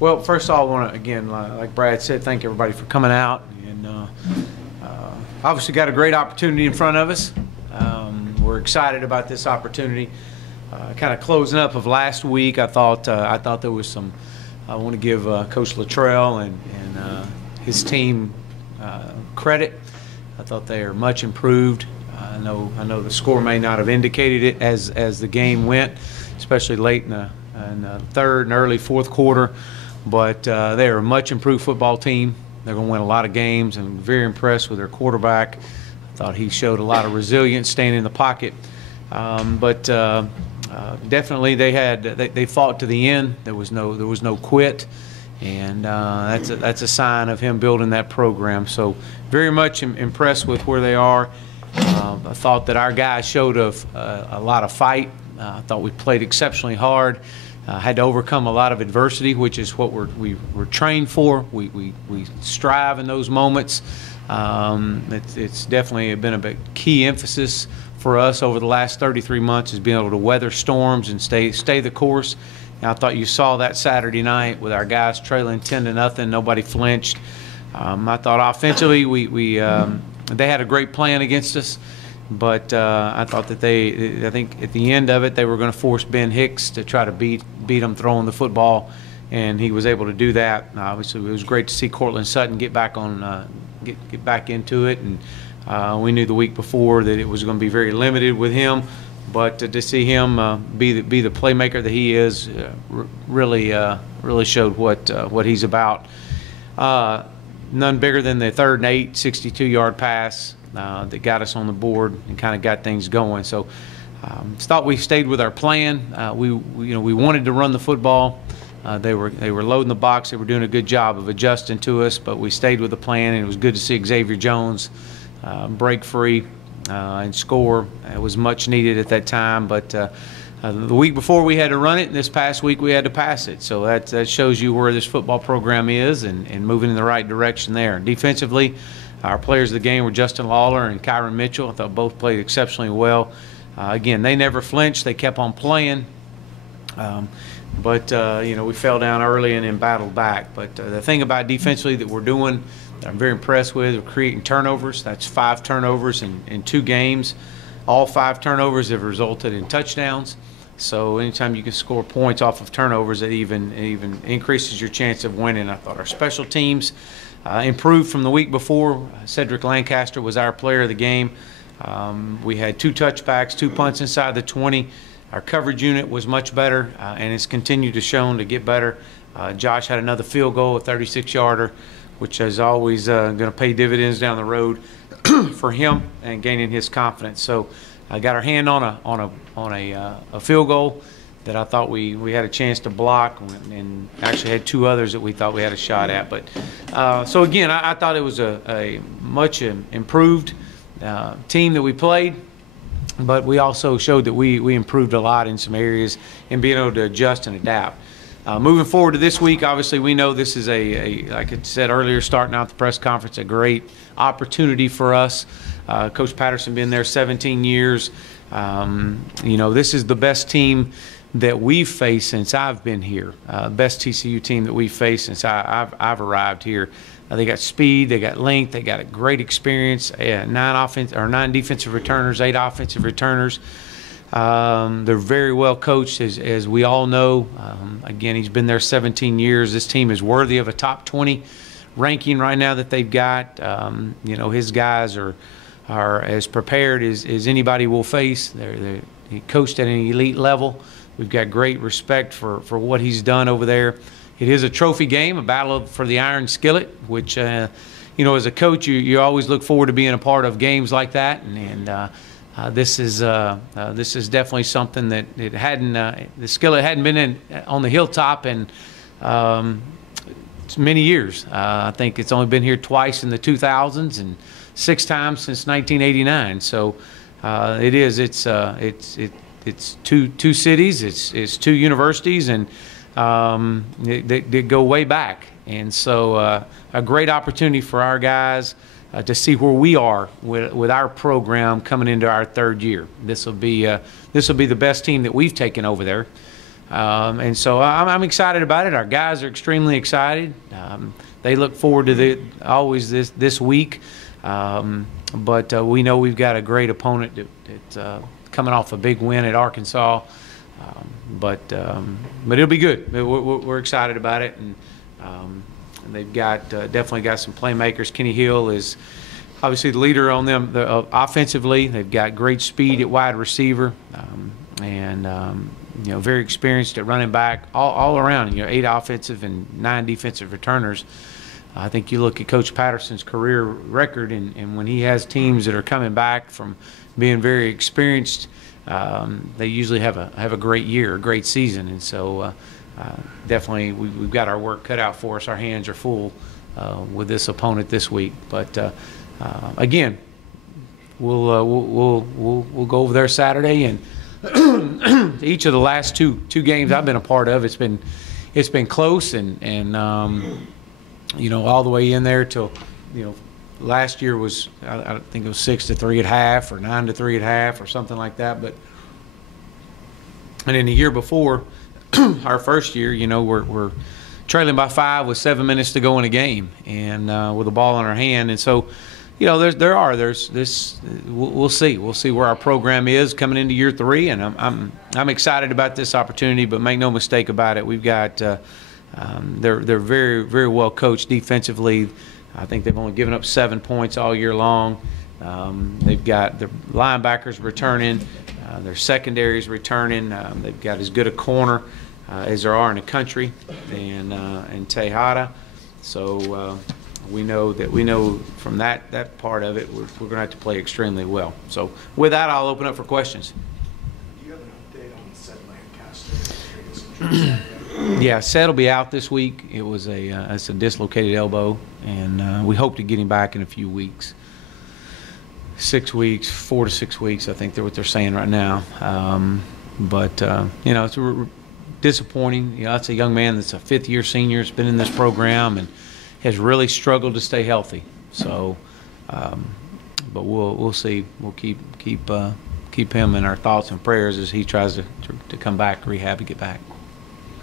Well, first of all, I want to, again, like Brad said, thank everybody for coming out. And obviously got a great opportunity in front of us. We're excited about this opportunity. Kind of closing up of last week, I thought there was some. I want to give Coach Luttrell and his team credit. I thought they are much improved. I know the score may not have indicated it as the game went, especially late in the third and early fourth quarter. But they are a much improved football team. They're going to win a lot of games. I'm very impressed with their quarterback. I thought he showed a lot of resilience staying in the pocket. But definitely they fought to the end. There was no quit, and that's a sign of him building that program. So very much impressed with where they are. I thought that our guys showed a lot of fight. I thought we played exceptionally hard. Had to overcome a lot of adversity, which is what we're trained for. We strive in those moments. It's definitely been a big key emphasis for us over the last 33 months is being able to weather storms and stay the course. And I thought you saw that Saturday night with our guys trailing 10-0. Nobody flinched. I thought offensively they had a great plan against us. But I thought that I think at the end of it, they were going to force Ben Hicks to try to beat them throwing the football, and he was able to do that. Obviously, it was great to see Cortland Sutton get back into it, and we knew the week before that it was going to be very limited with him. But to see him be the playmaker that he is really showed what he's about. None bigger than the 3rd and 8, 62-yard pass. That got us on the board and kind of got things going. So thought we stayed with our plan. We wanted to run the football. They were loading the box. They were doing a good job of adjusting to us, but we stayed with the plan, and it was good to see Xavier Jones break free and score. It was much needed at that time, but the week before we had to run it, and this past week we had to pass it. So that shows you where this football program is and moving in the right direction there. Defensively, our players of the game were Justin Lawler and Kyron Mitchell. I thought both played exceptionally well. Again, they never flinched. They kept on playing. But we fell down early and then battled back. But the thing about defensively that we're doing that I'm very impressed with, we're creating turnovers. That's 5 turnovers in 2 games. All 5 turnovers have resulted in touchdowns. So anytime you can score points off of turnovers, it even increases your chance of winning. I thought our special teams improved from the week before. Cedric Lancaster was our player of the game. We had 2 touchbacks, 2 punts inside the 20. Our coverage unit was much better, and it's continued to get better. Josh had another field goal, a 36-yarder, which is always going to pay dividends down the road for him and gaining his confidence. So I got our hand on a field goal that I thought we had a chance to block, and actually had 2 others that we thought we had a shot at. But so again, I thought it was a much improved team that we played, but we also showed that we improved a lot in some areas in being able to adjust and adapt. Moving forward to this week, obviously we know this is like I said earlier, starting out the press conference, a great opportunity for us. Coach Patterson been there 17 years. This is the best team that we've faced since I've been here. Best TCU team that we've faced since I've arrived here. They got speed, they got length, they got a great experience. 9 defensive returners, 8 offensive returners. They're very well coached, as we all know. Again, he's been there 17 years. This team is worthy of a top 20 ranking right now that they've got. His guys are as prepared as anybody will face. He coached at an elite level. We've got great respect for what he's done over there. It is a trophy game, a battle for the iron skillet, which, as a coach, you always look forward to being a part of games like that. And this is definitely something that the skillet hadn't been on the hilltop in many years. I think it's only been here twice in the 2000s and 6 times since 1989. So it's two cities, it's 2 universities, and they go way back. And so a great opportunity for our guys to see where we are with our program coming into our 3rd year. This will be the best team that we've taken over there. And so I'm excited about it. Our guys are extremely excited. They look forward to always this week. But we know we've got a great opponent that's coming off a big win at Arkansas. But it'll be good. We're excited about it, and they've got definitely got some playmakers. Kenny Hill is obviously the leader on them offensively. They've got great speed at wide receiver, and you know, very experienced at running back, all around. You know, 8 offensive and 9 defensive returners. I think you look at Coach Patterson's career record, and when he has teams that are coming back from being very experienced, they usually have a great year, a great season. And so definitely we've got our work cut out for us. Our hands are full with this opponent this week. But again, we'll go over there Saturday, and each of the last two games I've been a part of, it's been close, and you know, all the way in there till, you know, last year was, I think it was 6-3 at half, or 9-3 at half, or something like that. But and in the year before, our first year, you know, we're trailing by 5 with 7 minutes to go in a game, and with the ball in our hand. And so, you know, there's this. We'll see where our program is coming into year 3, and I'm excited about this opportunity. But make no mistake about it, we've got they're very, very well coached defensively. I think they've only given up 7 points all year long. They've got their linebackers returning, their secondaries returning. They've got as good a corner as there are in the country, and Tejada. So we know from that part of it, we're going to have to play extremely well. So with that, I'll open up for questions. Do you have an update on Sept Lancaster? Yeah, Sept will be out this week. It's a dislocated elbow, and we hope to get him back in a few weeks. 6 weeks, 4 to 6 weeks, I think they're what they're saying right now. But you know, it's disappointing. You know, that's a young man that's a 5th-year senior. Has been in this program and has really struggled to stay healthy. So, but we'll see. We'll keep him in our thoughts and prayers as he tries to come back, rehab, and get back.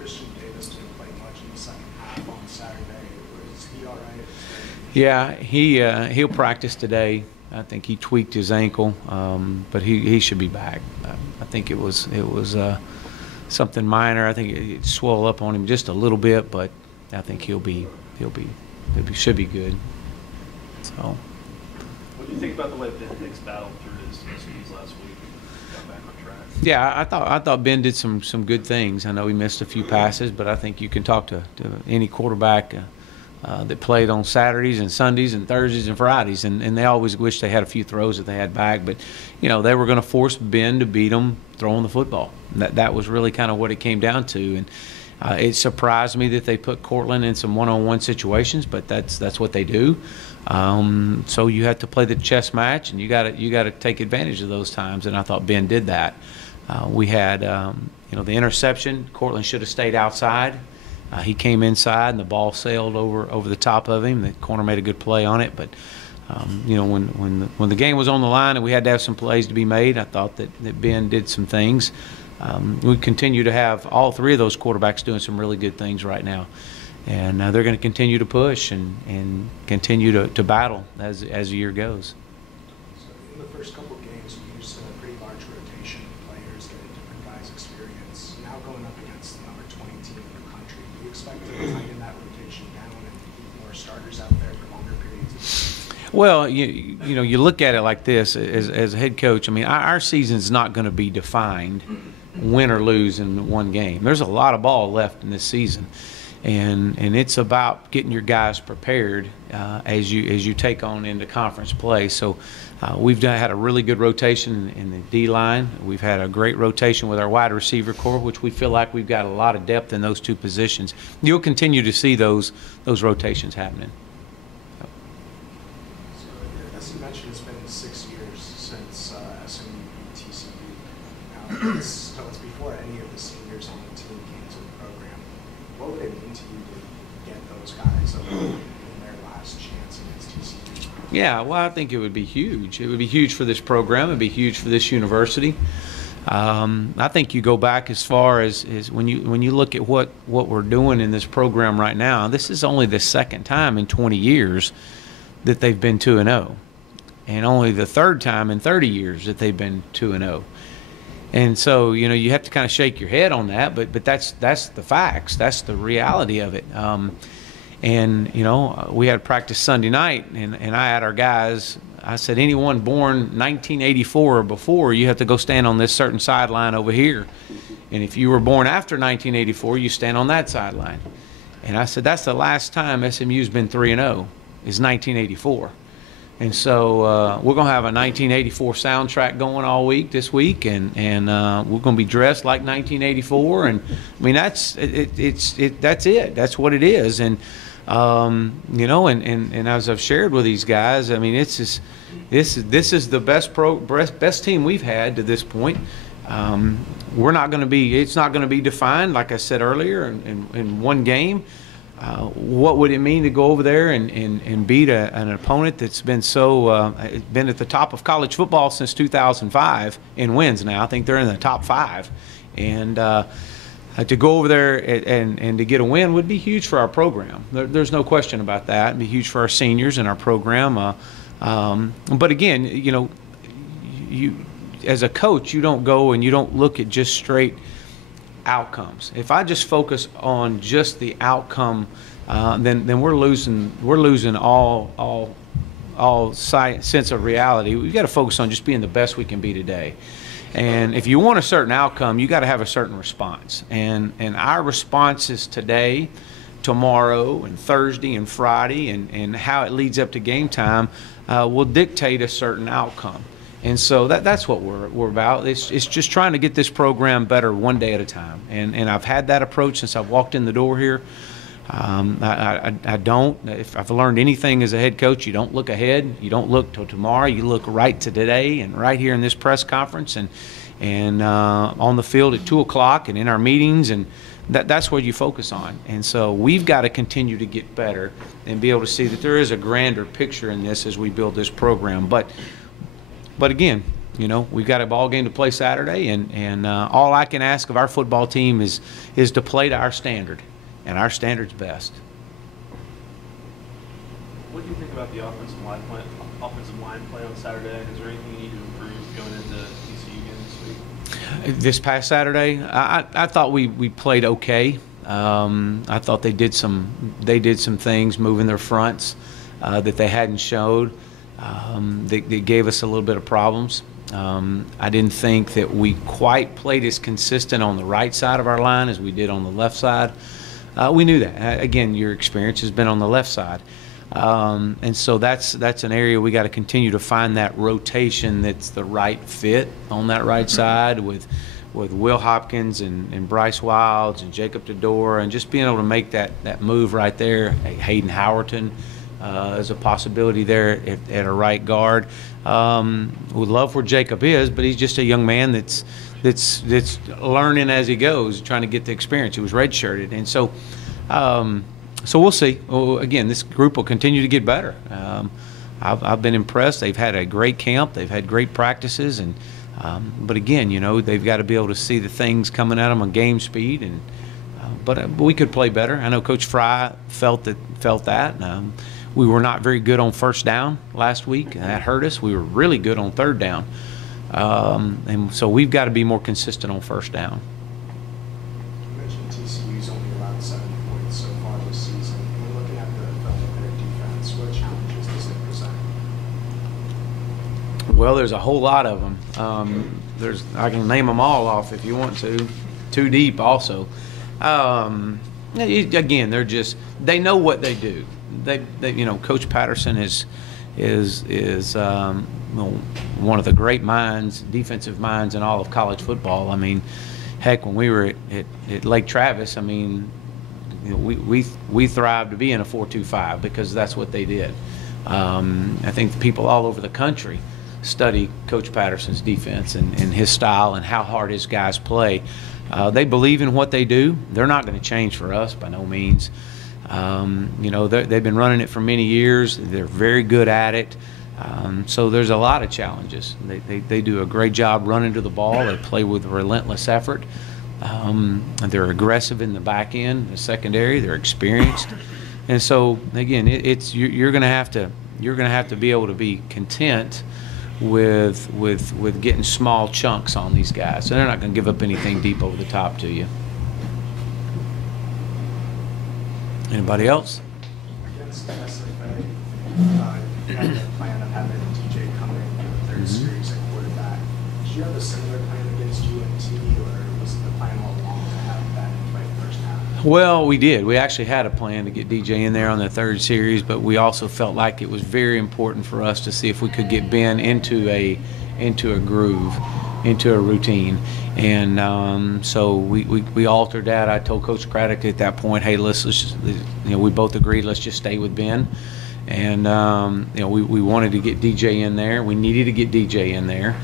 Didn't play much in the second half on Saturday. Was he all right? Yeah, he'll practice today. I think he tweaked his ankle, but he should be back. I think it was something minor. I think it swelled up on him just a little bit, but I think should be good. So. What do you think about the way Ben Hicks battled through his skis last week? Got back on track. Yeah, I thought Ben did some good things. I know he missed a few passes, but I think you can talk to any quarterback that played on Saturdays and Sundays and Thursdays and Fridays, and they always wish they had a few throws that they had back. But you know, they were going to force Ben to beat them throwing the football. That was really kind of what it came down to. And it surprised me that they put Cortland in some one-on-one situations, but that's what they do. So you have to play the chess match, and you got to take advantage of those times. And I thought Ben did that. We had you know, the interception. Cortland should have stayed outside. He came inside, and the ball sailed over the top of him. The corner made a good play on it, but you know, when the game was on the line and we had to have some plays to be made, I thought that Ben did some things. We continue to have all 3 of those quarterbacks doing some really good things right now, and they're going to continue to push and continue to battle as the year goes. So in the first couple of games, you used a pretty large rotation of players, getting different guys' experience. Now going up against the number 20 team in the country, do you expect to tighten that rotation down and keep more starters out there for longer periods of time? Well, you know, you look at it like this as a head coach. I mean, our season's not going to be defined win or lose in one game. There's a lot of ball left in this season, and it's about getting your guys prepared as you take on into conference play. So we've had a really good rotation in the D line. We've had a great rotation with our wide receiver core, which we feel like we've got a lot of depth in those 2 positions. You'll continue to see those rotations happening. So, as you mentioned, it's been 6 years since SMU beat TCU. So it's before any of the seniors on the team came to the program. What would it mean to you to get those guys up in their last chance against TCU? Yeah, well, I think it would be huge. It would be huge for this program. It would be huge for this university. I think you go back as far as when you look at what we're doing in this program right now. This is only the second time in 20 years that they've been 2-0, and only the third time in 30 years that they've been 2-0. And so, you know, you have to kind of shake your head on that, but that's the facts. That's the reality of it. And, you know, we had practice Sunday night, and I had our guys, I said, anyone born 1984 or before, you have to go stand on this certain sideline over here. And if you were born after 1984, you stand on that sideline. And I said, that's the last time SMU's been 3-0, is 1984. And so we're going to have a 1984 soundtrack going all week this week, and we're going to be dressed like 1984. And I mean, that's it. That's what it is. And you know, and as I've shared with these guys, I mean, it's just this is the best team we've had to this point. We're not going to be. It's not going to be defined, like I said earlier, in one game. What would it mean to go over there and beat an opponent that's been been at the top of college football since 2005 in wins now? I think they're in the top 5. And to go over there and to get a win would be huge for our program. There's no question about that. It'd be huge for our seniors and our program. But again, you know, you as a coach, you don't go and you don't look at just straight outcomes. If I just focus on just the outcome, then we're losing all sense of reality. We've got to focus on just being the best we can be today. And if you want a certain outcome, you got to have a certain response. And our responses today, tomorrow, and Thursday and Friday, and how it leads up to game time will dictate a certain outcome. And so that's what we're about. It's just trying to get this program better one day at a time. And I've had that approach since I've walked in the door here. I don't. If I've learned anything as a head coach, you don't look ahead. You don't look till tomorrow. You look right to today and right here in this press conference and on the field at 2 o'clock and in our meetings, and that's what you focus on. And so we've got to continue to get better and be able to see that there is a grander picture in this as we build this program. But again, you know, we've got a ball game to play Saturday, and all I can ask of our football team is to play to our standard, and our standard's best. What do you think about the offensive line play on Saturday? Is there anything you need to improve going into TCU again this week? This past Saturday, I thought we played okay. I thought they did some things moving their fronts that they hadn't showed. They gave us a little bit of problems. I didn't think that we quite played as consistent on the right side of our line as we did on the left side. We knew that. Again, your experience has been on the left side. And so that's an area we got to continue to find that rotation that's the right fit on that right side with Will Hopkins and Bryce Wilds and Jacob Tedora, and just being able to make that move right there. Hayden Howerton is a possibility there at a right guard. We love where Jacob is, but he's just a young man that's learning as he goes, trying to get the experience. He was redshirted, and so we'll see. Again, this group will continue to get better. I've been impressed. They've had a great camp. They've had great practices, and but again, you know, they've got to be able to see the things coming at them on game speed, and but we could play better. I know Coach Fry felt that. We were not very good on first down last week, and that hurt us. We were really good on third down. And so we've got to be more consistent on first down. You mentioned TCU's only allowed 7 points so far this season. When looking at their defense, what challenges does it present? Well, there's a whole lot of them. I can name them all off if you want to. Too deep also. Again, they know what they do. They you know, Coach Patterson is one of the great minds, defensive minds in all of college football. I mean, heck, when we were at Lake Travis, I mean, you know, we thrived to be in a 4-2-5 because that's what they did. I think people all over the country study Coach Patterson's defense and his style and how hard his guys play. They believe in what they do. They're not going to change for us by no means. You know, they've been running it for many years. They're very good at it. So there's a lot of challenges. They do a great job running to the ball. They play with relentless effort. They're aggressive in the back end, the secondary. They're experienced, and so again, you're going to have to be able to be content with getting small chunks on these guys. So they're not going to give up anything deep over the top to you. Anybody else? Against SFA, you had the plan of having DJ come in for the third series at quarterback. Did you have a similar plan against UNT, or was the plan all along to have that play first half? Well, we did. We actually had a plan to get DJ in there on the third series, but we also felt like it was very important for us to see if we could get Ben into a groove, into a routine. And so we altered that. I told Coach Craddock at that point, hey, let's just, we both agreed, let's just stay with Ben. And we wanted to get DJ in there. We needed to get DJ in there.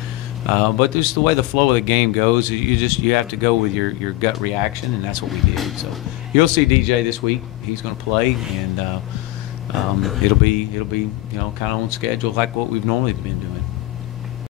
But just the way the flow of the game goes, you have to go with your gut reaction, and that's what we did. So you'll see DJ this week. He's going to play, and it'll be kind of on schedule like what we've normally been doing.